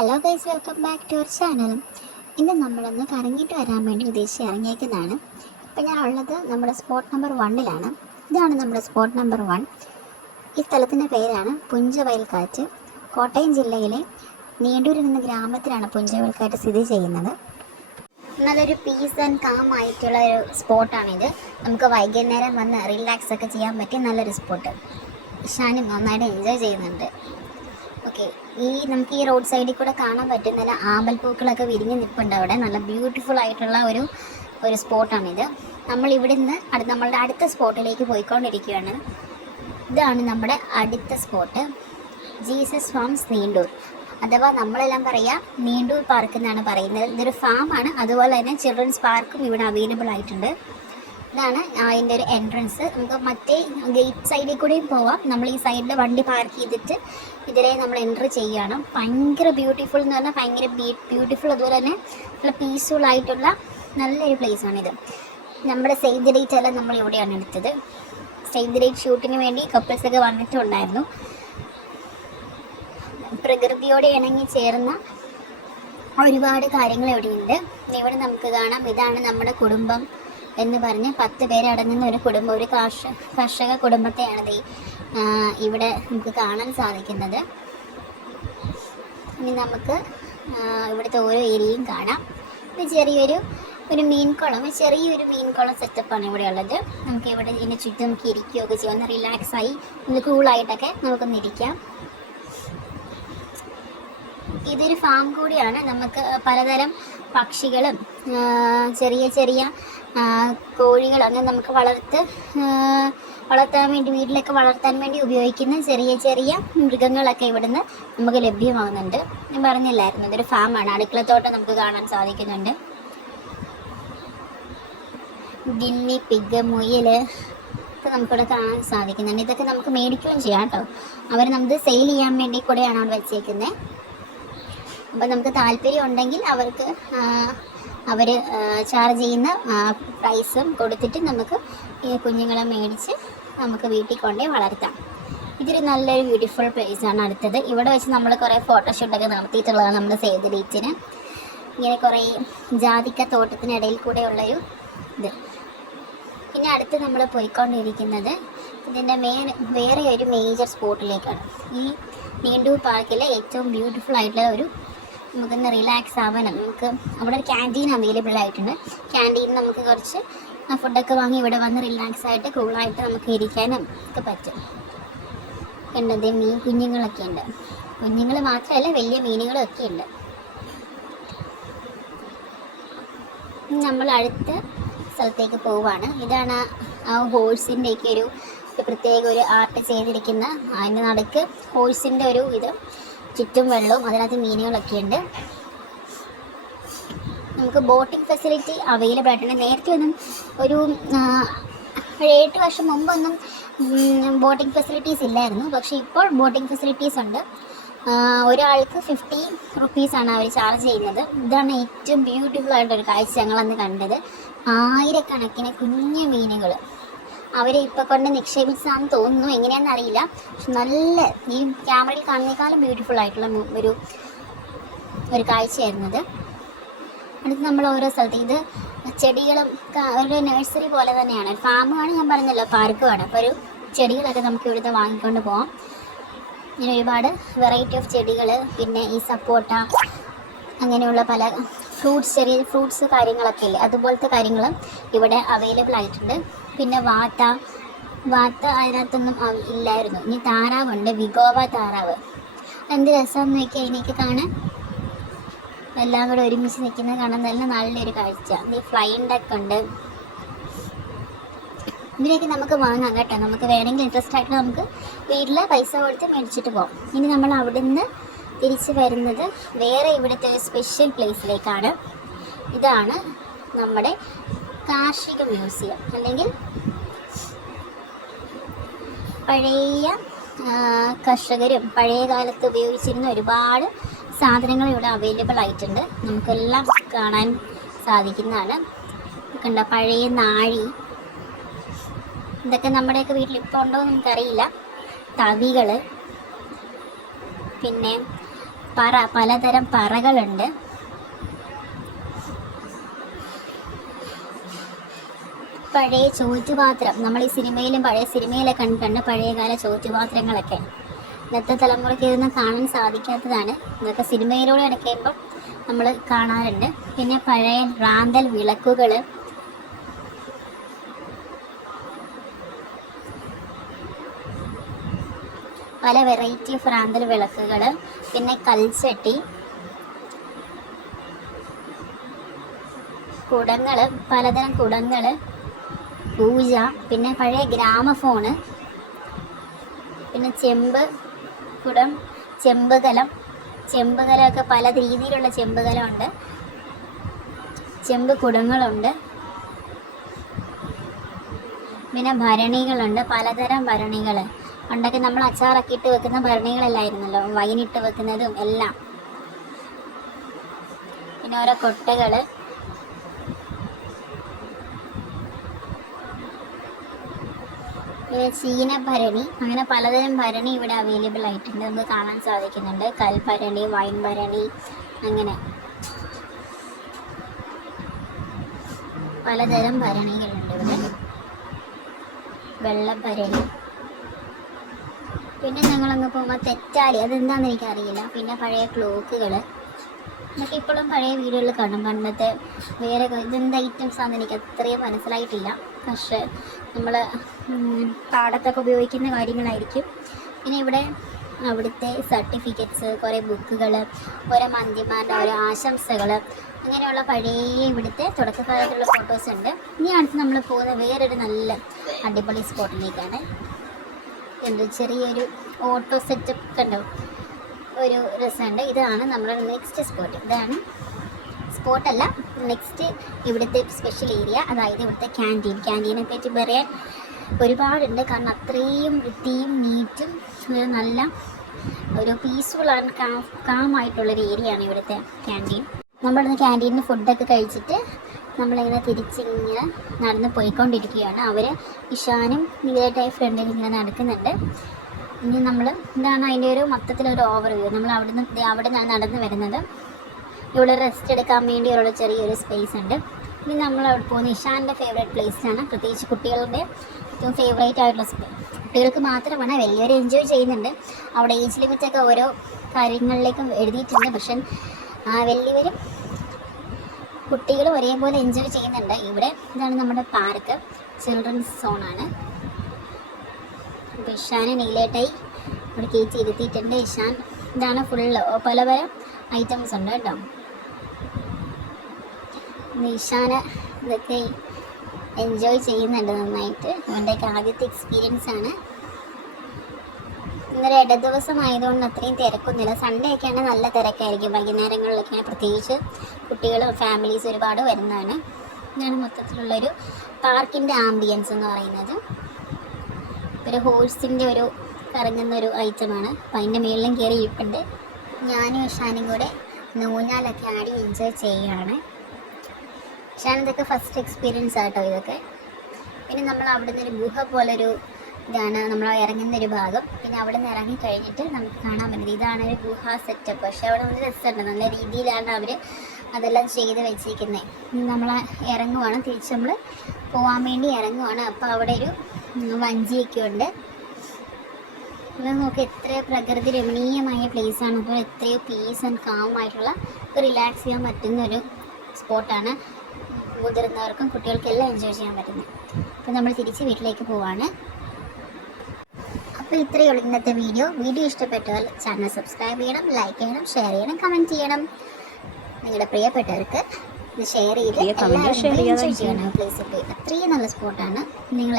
Hello guys, welcome back to our channel. ഇന്ന് നമ്മളൊന്ന് കറങ്ങിയിട്ട് വരാൻ വേണ്ടി ഉദ്ദേശിച്ച് ഇറങ്ങിയേക്കുന്നതാണ്. ഇപ്പം ഞാൻ ഉള്ളത് നമ്മുടെ സ്പോട്ട് നമ്പർ 1-ലാണ്. ഇതാണ് നമ്മുടെ സ്പോട്ട് നമ്പർ 1. ഈ സ്ഥലത്തിൻ്റെ പേരാണ് പുഞ്ചവയൽക്കാറ്റ്. കോട്ടയം ജില്ലയിലെ നീണ്ടൂരിൽ എന്ന ഗ്രാമത്തിലാണ് പുഞ്ചവയൽക്കാറ്റ് സ്ഥിതി ചെയ്യുന്നത്. നല്ലൊരു പീസ് ആൻഡ് കാം ആയിട്ടുള്ള ഒരു സ്പോട്ടാണിത്. നമുക്ക് വൈകുന്നേരം വന്ന് റിലാക്സ് ഒക്കെ ചെയ്യാൻ പറ്റിയ നല്ലൊരു സ്പോട്ട്. ഇഷാനും നന്നായിട്ട് എൻജോയ് ചെയ്യുന്നുണ്ട്. ഓക്കെ, നമുക്ക് ഈ റോഡ് സൈഡിൽ കൂടെ കാണാൻ പറ്റും നല്ല ആമ്പൽപ്പൂക്കളൊക്കെ വിരിഞ്ഞ് നിൽപ്പുണ്ട്. അവിടെ നല്ല ബ്യൂട്ടിഫുൾ ആയിട്ടുള്ള ഒരു സ്പോട്ടാണിത്. നമ്മൾ ഇവിടെ നിന്ന് നമ്മളുടെ അടുത്ത സ്പോട്ടിലേക്ക് പോയിക്കൊണ്ടിരിക്കുകയാണ്. ഇതാണ് നമ്മുടെ അടുത്ത സ്പോട്ട്, ജീസസ് ഫാംസ് നീണ്ടൂർ, അഥവാ നമ്മളെല്ലാം പറയുക നീണ്ടൂർ പാർക്ക് എന്നാണ് പറയുന്നത്. ഇതൊരു ഫാമാണ്, അതുപോലെ തന്നെ ചിൽഡ്രൻസ് പാർക്കും ഇവിടെ അവൈലബിൾ ആയിട്ടുണ്ട്. ഇതാണ് അതിൻ്റെ ഒരു എൻട്രൻസ്. നമുക്ക് മറ്റേ ഗേറ്റ് സൈഡിൽ കൂടെയും പോവാം. നമ്മൾ ഈ സൈഡിൽ വണ്ടി പാർക്ക് ചെയ്തിട്ട് ഇതിലെ നമ്മൾ എൻട്രി ചെയ്യുകയാണ്. ഭയങ്കര ബ്യൂട്ടിഫുൾ എന്ന് പറഞ്ഞാൽ ഭയങ്കര ബ്യൂട്ടിഫുൾ, അതുപോലെ തന്നെ നല്ല പീസ്ഫുൾ ആയിട്ടുള്ള നല്ലൊരു പ്ലേസാണിത്. നമ്മുടെ സേവ് ദി ഡേറ്റ് എല്ലാം നമ്മൾ ഇവിടെയാണ് എടുത്തത്. സേവ് ദി ഡേറ്റ് ഷൂട്ടിന് വേണ്ടി കപ്പിൾസൊക്കെ വന്നിട്ടുണ്ടായിരുന്നു. പ്രകൃതിയോട് ഇണങ്ങി ചേർന്ന ഒരുപാട് കാര്യങ്ങൾ ഇവിടെയുണ്ട്. ഇവിടെ നമുക്ക് കാണാം, ഇതാണ് നമ്മുടെ കുടുംബം എന്ന് പറഞ്ഞ് 10 പേരടങ്ങുന്ന ഒരു കുടുംബം, ഒരു കർഷക കുടുംബത്തെയാണ് ഇവിടെ നമുക്ക് കാണാൻ സാധിക്കുന്നത്. ഇനി നമുക്ക് ഇവിടുത്തെ ഓരോ ഏരിയയും കാണാം. ഇത് ചെറിയൊരു ചെറിയൊരു മീൻകുളം സെറ്റപ്പാണ് ഇവിടെ ഉള്ളത്. നമുക്ക് ഇവിടെ ഇതിന് ചുറ്റും നമുക്ക് ഇരിക്കുകയൊക്കെ ചെയ്യാം, ഒന്ന് റിലാക്സായി ഒന്ന് കൂളായിട്ടൊക്കെ നമുക്കൊന്ന് ഇരിക്കാം. ഇതൊരു ഫാം കൂടിയാണ്. നമുക്ക് പലതരം പക്ഷികളും ചെറിയ ചെറിയ കോഴികൾ, അങ്ങനെ നമുക്ക് വളർത്താൻ വേണ്ടി വീട്ടിലൊക്കെ വളർത്താൻ വേണ്ടി ഉപയോഗിക്കുന്ന ചെറിയ ചെറിയ മൃഗങ്ങളൊക്കെ ഇവിടുന്ന് നമുക്ക് ലഭ്യമാകുന്നുണ്ട്. ഞാൻ പറഞ്ഞില്ലായിരുന്നു, ഇതൊരു ഫാമാണ്. അടുക്കളത്തോട്ടം നമുക്ക് കാണാൻ സാധിക്കുന്നുണ്ട്. ഗിന്നി പിഗ്, മുയൽ ഒക്കെ നമുക്കിവിടെ കാണാൻ സാധിക്കുന്നുണ്ട്. ഇതൊക്കെ നമുക്ക് മേടിക്കുകയും ചെയ്യാം കേട്ടോ. അവർ നമുക്ക് സെയിൽ ചെയ്യാൻ വേണ്ടി കൂടെയാണ് അവിടെ വെച്ചേക്കുന്നത്. അപ്പോൾ നമുക്ക് താല്പര്യം ഉണ്ടെങ്കിൽ അവർക്ക് അവർ ചാർജ് ചെയ്യുന്ന പ്രൈസും കൊടുത്തിട്ട് നമുക്ക് ഈ കുഞ്ഞുങ്ങളെ മേടിച്ച് നമുക്ക് വീട്ടിൽ കൊണ്ടേ വളർത്താം. ഇതൊരു നല്ലൊരു ബ്യൂട്ടിഫുൾ പ്ലേസാണ്. അടുത്തത് ഇവിടെ വെച്ച് നമ്മൾ കുറേ ഫോട്ടോഷൂട്ടൊക്കെ നടത്തിയിട്ടുള്ളതാണ് നമ്മൾ സേവ് ദി ഡേറ്റിന്. ഇങ്ങനെ കുറേ ജാതിക്ക തോട്ടത്തിനിടയിൽ കൂടെയുള്ളൊരു ഇത്. പിന്നെ അടുത്ത് നമ്മൾ പോയിക്കൊണ്ടിരിക്കുന്നത് ഇതിൻ്റെ വേറെ ഒരു മേജർ സ്പോട്ടിലേക്കാണ്. ഈ നീണ്ടൂർ പാർക്കിലെ ഏറ്റവും ബ്യൂട്ടിഫുൾ ആയിട്ടുള്ള നമുക്കൊന്ന് റിലാക്സ് ആവാനും നമുക്ക് അവിടെ ഒരു ക്യാൻറ്റീൻ അവൈലബിൾ ആയിട്ടുണ്ട്. ക്യാൻറ്റീനിൽ നമുക്ക് കുറച്ച് ഫുഡൊക്കെ വാങ്ങി ഇവിടെ വന്ന് റിലാക്സ് ആയിട്ട് കൂളായിട്ട് നമുക്ക് ഇരിക്കാനും ഒക്കെ പറ്റും. കണ്ടത് മീൻ കുഞ്ഞുങ്ങളൊക്കെ ഉണ്ട്. കുഞ്ഞുങ്ങൾ മാത്രമല്ല, വലിയ മീനുകളും ഒക്കെ ഉണ്ട്. നമ്മൾ അടുത്ത സ്ഥലത്തേക്ക് പോവുകയാണ്. ഇതാണ് ആ ഹോഴ്സിൻ്റെയൊക്കെ ഒരു പ്രത്യേക ഒരു ആർട്ട് ചെയ്തിരിക്കുന്ന, അതിൻ്റെ നടുക്ക് ഹോഴ്സിൻ്റെ ഒരു ഇത്, ചുറ്റും വെള്ളവും അതിനകത്ത് മീനുകളൊക്കെ ഉണ്ട്. നമുക്ക് ബോട്ടിംഗ് ഫെസിലിറ്റി അവൈലബിൾ ആയിട്ടുണ്ട്. നേരത്തെ ഒന്നും ഒരു 7 വർഷം മുമ്പൊന്നും ബോട്ടിംഗ് ഫെസിലിറ്റീസ് ഇല്ലായിരുന്നു. പക്ഷേ ഇപ്പോൾ ബോട്ടിംഗ് ഫെസിലിറ്റീസ് ഉണ്ട്. ഒരാൾക്ക് 50 റുപ്പീസാണ് അവർ ചാർജ് ചെയ്യുന്നത്. ഇതാണ് ഏറ്റവും ബ്യൂട്ടിഫുൾ ആയിട്ടൊരു കാഴ്ച ഞങ്ങളന്ന് കണ്ടത്. ആയിരക്കണക്കിന് കുഞ്ഞു മീനുകൾ അവരെ ഇപ്പോൾ കൊണ്ട് നിക്ഷേപിച്ചാന്ന് തോന്നുന്നു, എങ്ങനെയാണെന്ന് അറിയില്ല. പക്ഷെ നല്ല ഈ ക്യാമറയിൽ കാണുന്നേക്കാളും ബ്യൂട്ടിഫുൾ ആയിട്ടുള്ള ഒരു കാഴ്ചയായിരുന്നത്. അടുത്ത് നമ്മൾ ഓരോ സ്ഥലത്ത് ഇത് ചെടികളും ഒരു നഴ്സറി പോലെ തന്നെയാണ്. ഒരു ഫാമുമാണ്, ഞാൻ പറഞ്ഞല്ലോ, പാർക്കുമാണ്. അപ്പോൾ ഒരു ചെടികളൊക്കെ നമുക്ക് ഇവിടുത്തെ വാങ്ങിക്കൊണ്ട് പോകാം. ഇങ്ങനെ ഒരുപാട് വെറൈറ്റി ഓഫ് ചെടികൾ, പിന്നെ ഈ സപ്പോട്ട, അങ്ങനെയുള്ള പല ചെറിയ ഫ്രൂട്ട്സ് കാര്യങ്ങളൊക്കെ ഇല്ലേ, അതുപോലത്തെ കാര്യങ്ങളും ഇവിടെ അവൈലബിൾ ആയിട്ടുണ്ട്. പിന്നെ വാത്ത അതിനകത്തൊന്നും ഇല്ലായിരുന്നു. ഇനി താറാവുണ്ട്, വിഗോവ താറാവ്. എന്ത് രസമെന്ന് നോക്കിയാൽ അതിനൊക്കെ കാണാൻ, എല്ലാം കൂടെ ഒരുമിച്ച് നിൽക്കുന്നത് കാണാൻ നല്ല നല്ലൊരു കാഴ്ച. ഈ ഫ്ലൈയിങ് ഡക്ക് ഉണ്ട്. ഇതിനൊക്കെ നമുക്ക് വാങ്ങാം കേട്ടോ. നമുക്ക് വേണമെങ്കിൽ ഇൻട്രസ്റ്റ് ആയിട്ട് നമുക്ക് വീട്ടിൽ പൈസ കൊടുത്ത് മേടിച്ചിട്ട് പോകാം. ഇനി നമ്മൾ അവിടെ നിന്ന് തിരിച്ച് വരുന്നത് വേറെ ഇവിടുത്തെ ഒരു സ്പെഷ്യൽ പ്ലേസിലേക്കാണ്. ഇതാണ് നമ്മുടെ കാർഷിക മ്യൂസിയം, അല്ലെങ്കിൽ പഴയ കർഷകരും പഴയ കാലത്ത് ഉപയോഗിച്ചിരുന്ന ഒരുപാട് സാധനങ്ങൾ ഇവിടെ അവൈലബിൾ ആയിട്ടുണ്ട്. നമുക്കെല്ലാം കാണാൻ സാധിക്കുന്നതാണ്. കണ്ട പഴയ നാഴി, ഇതൊക്കെ നമ്മുടെയൊക്കെ വീട്ടിൽ ഇപ്പോൾ ഉണ്ടോ എന്ന് നമുക്കറിയില്ല. തവികൾ, പിന്നെ പലതരം പറകളുണ്ട്. പഴയ ചോറ്റുപാത്രം, നമ്മൾ ഈ സിനിമയിലും പഴയ സിനിമയിലൊക്കെ കണ്ടിട്ടുണ്ട് പഴയകാല ചോറ്റുപാത്രങ്ങളൊക്കെ. ഇന്നത്തെ തലമുറയ്ക്ക് ഇതൊന്നും കാണാൻ സാധിക്കാത്തതാണ്. ഇതൊക്കെ സിനിമയിലൂടെ അടയ്ക്കുമ്പം നമ്മൾ കാണാറുണ്ട്. പിന്നെ പഴയ റാന്തൽ വിളക്കുകൾ, പല വെറൈറ്റി ഓഫ് റാന്തൽ വിളക്കുകൾ, പിന്നെ കൽച്ചട്ടി, കുടങ്ങൾ, പലതരം കുടങ്ങൾ, പൂജ, പിന്നെ പഴയ ഗ്രാമഫോണ്, പിന്നെ ചെമ്പ് കുടം, ചെമ്പുകലമൊക്കെ പല രീതിയിലുള്ള ചെമ്പുകലമുണ്ട്, ചെമ്പ് കുടങ്ങളുണ്ട്, പിന്നെ ഭരണികളുണ്ട്, പലതരം ഭരണികൾ. പണ്ടൊക്കെ നമ്മൾ അച്ചാറൊക്കെ ഇട്ട് വെക്കുന്ന ഭരണികളല്ലായിരുന്നല്ലോ, വൈനിട്ട് വെക്കുന്നതും എല്ലാം. പിന്നെ ഓരോ കൊട്ടകൾ, പിന്നെ ചീനഭരണി, അങ്ങനെ പലതരം ഭരണി ഇവിടെ അവൈലബിൾ ആയിട്ടുണ്ട്, നമുക്ക് കാണാൻ സാധിക്കുന്നുണ്ട്. കൽഭരണി, വൈൻ ഭരണി, അങ്ങനെ പലതരം ഭരണികളുണ്ട് ഇവിടെ. വെള്ളഭരണി, പിന്നെ ഞങ്ങളങ്ങ് പോകുമ്പോൾ തെറ്റാലി, അതെന്താണെന്ന് എനിക്കറിയില്ല. പിന്നെ പഴയ ക്ലോക്കുകൾ, ഇതൊക്കെ ഇപ്പോഴും പഴയ വീടുകളിൽ കാണും. പണ്ടത്തെ വേറെ ഇതെന്ത് ഐറ്റംസാണെന്ന് എനിക്ക് അത്രയും മനസ്സിലായിട്ടില്ല. പക്ഷേ നമ്മൾ പാടത്തൊക്കെ ഉപയോഗിക്കുന്ന കാര്യങ്ങളായിരിക്കും. പിന്നെ ഇവിടെ അവിടുത്തെ സർട്ടിഫിക്കറ്റ്സ്, കുറേ ബുക്കുകൾ, ഓരോ മന്ത്രിമാരുടെ ഓരോ ആശംസകൾ, അങ്ങനെയുള്ള പഴയ ഇവിടുത്തെ തുടക്കകാലത്തുള്ള ഫോട്ടോസ് ഉണ്ട്. ഇനി അടുത്ത് നമ്മൾ പോകുന്ന വേറൊരു നല്ല അടിപൊളി സ്പോട്ടിലേക്കാണ്. എന്ത് ചെറിയൊരു ഓട്ടോ സെറ്റപ്പ് കണ്ടോ, ഒരു രസമുണ്ട്. ഇതാണ് നമ്മുടെ നെക്സ്റ്റ് സ്പോട്ട്. ഇതാണ് സ്പോട്ടല്ല, നെക്സ്റ്റ് ഇവിടുത്തെ സ്പെഷ്യൽ ഏരിയ, അതായത് ഇവിടുത്തെ ക്യാൻറ്റീനെ പറ്റി പറയാൻ ഒരുപാടുണ്ട്. കാരണം അത്രയും വൃത്തിയും നീറ്റും നല്ല ഒരു പീസ്ഫുൾ ആൻഡ് കാമായിട്ടുള്ളൊരു ഏരിയയാണ് ഇവിടുത്തെ ക്യാൻറ്റീൻ. നമ്മളിന്ന് ക്യാൻറ്റീനിൽ ഫുഡൊക്കെ കഴിച്ചിട്ട് നമ്മളിങ്ങനെ തിരിച്ചിങ്ങനെ നടന്ന് പോയിക്കൊണ്ടിരിക്കുകയാണ്. അവർ ഇഷാനും നീലായിട്ടായി ഫ്രണ്ടിൽ ഇങ്ങനെ നടക്കുന്നുണ്ട്. ഇനി നമ്മൾ ഇതാണ് അതിൻ്റെ ഒരു മൊത്തത്തിലൊരു ഓവർവ്യൂ. നമ്മൾ അവിടെ നിന്നാണ് നടന്ന് വരുന്നത്. ഇവിടെ റെസ്റ്റ് എടുക്കാൻ വേണ്ടിയുള്ള ചെറിയൊരു സ്പേസ് ഉണ്ട്. ഇനി നമ്മൾ അവിടെ പോകുന്ന ഇഷാൻ്റെ ഫേവറേറ്റ് പ്ലേസാണ്, പ്രത്യേകിച്ച് കുട്ടികളുടെ ഏറ്റവും ഫേവറേറ്റ് ആയിട്ടുള്ള സ്പേസ്. കുട്ടികൾക്ക് മാത്രമാണ്, വലിയവർ എൻജോയ് ചെയ്യുന്നുണ്ട്. അവിടെ ഏജ് ലിമിറ്റൊക്കെ ഓരോ കാര്യങ്ങളിലേക്കും എഴുതിയിട്ടുണ്ട്. പക്ഷെ വലിയവരും കുട്ടികളും ഒരേപോലെ എൻജോയ് ചെയ്യുന്നുണ്ട് ഇവിടെ. ഇതാണ് നമ്മുടെ പാർക്ക്, ചിൽഡ്രൻസ് സോണാണ്. അപ്പോൾ ഇഷാനെ നീലേട്ടായി ഇവിടെ കയറ്റി ഇരുത്തിയിട്ടുണ്ട്. ഇഷാൻ ഇതാണ് ഫുള്ള് പല ഐറ്റംസ് ഉണ്ട് കേട്ടോ. ഇഷാന് ഇതൊക്കെ എൻജോയ് ചെയ്യുന്നുണ്ട് നന്നായിട്ട്. ഇവൻ്റെയൊക്കെ ആദ്യത്തെ എക്സ്പീരിയൻസ് ആണ്. ഇന്നലെ ഇടദിവസം ആയതുകൊണ്ട് അത്രയും തിരക്കൊന്നുമില്ല. സൺഡേ ഒക്കെയാണ് നല്ല തിരക്കായിരിക്കും. വൈകുന്നേരങ്ങളിലൊക്കെയാണ് പ്രത്യേകിച്ച് കുട്ടികളും ഫാമിലീസ് ഒരുപാട് വരുന്നതാണ്. ഇതാണ് മൊത്തത്തിലുള്ളൊരു പാർക്കിൻ്റെ ആംബിയൻസ് എന്ന് പറയുന്നത്. ഒരു ഹോഴ്സിൻ്റെ ഒരു കറങ്ങുന്നൊരു ഐറ്റമാണ്. അപ്പം അതിൻ്റെ മുകളിലും കയറി ഇരിപ്പുണ്ട്. ഞാനും ഇഷാനും കൂടെ ഊഞ്ഞാലൊക്കെ ആടി എൻജോയ് ചെയ്യുകയാണ്. ഇഷാൻ ഇതൊക്കെ ഫസ്റ്റ് എക്സ്പീരിയൻസ് ആട്ടോ ഇതൊക്കെ. പിന്നെ നമ്മൾ അവിടെ നിന്നൊരു ഗുഹ പോലൊരു ഇതാണ് നമ്മൾ ഇറങ്ങുന്നൊരു ഭാഗം. പിന്നെ അവിടെ നിന്ന് ഇറങ്ങി കഴിഞ്ഞിട്ട് നമുക്ക് കാണാൻ പറ്റുന്നത് ഇതാണ് ഒരു ഗുഹ സെറ്റപ്പ്. പക്ഷെ അവിടെ നല്ല രസമുണ്ട്, നല്ല രീതിയിലാണ് അവർ അതെല്ലാം ചെയ്ത് വെച്ചിരിക്കുന്നത്. നമ്മൾ ഇറങ്ങുവാണ്, തിരിച്ച് നമ്മൾ പോകാൻ വേണ്ടി ഇറങ്ങുവാണ്. അപ്പോൾ അവിടെ ഒരു വഞ്ചിയൊക്കെ ഉണ്ട്. ഇവിടെ നോക്കി എത്രയോ പ്രകൃതി രമണീയമായ പ്ലേസാണ്. അപ്പോൾ എത്രയോ പീസ് ആൻഡ് കാം ആയിട്ടുള്ള റിലാക്സ് ചെയ്യാൻ പറ്റുന്നൊരു സ്പോട്ടാണ്. മുതിർന്നവർക്കും കുട്ടികൾക്കെല്ലാം എൻജോയ് ചെയ്യാൻ പറ്റുന്നത്. അപ്പോൾ നമ്മൾ തിരിച്ച് വീട്ടിലേക്ക് പോവാണ്. അപ്പോൾ ഇത്രയേ ഉള്ളൂ ഇന്നത്തെ വീഡിയോ ഇഷ്ടപ്പെട്ടാൽ ചാനൽ സബ്സ്ക്രൈബ് ചെയ്യണം, ലൈക്ക് ചെയ്യണം, ഷെയർ ചെയ്യണം, കമൻറ്റ് ചെയ്യണം. നിങ്ങളുടെ പ്രിയപ്പെട്ടവർക്ക് ഇത് ഷെയർ ചെയ്ത് എല്ലാവരും എൻജോയ് ചെയ്യണം. പ്ലേസിൽ പോയി അത്രയും നല്ല സ്പോട്ടാണ്. നിങ്ങൾ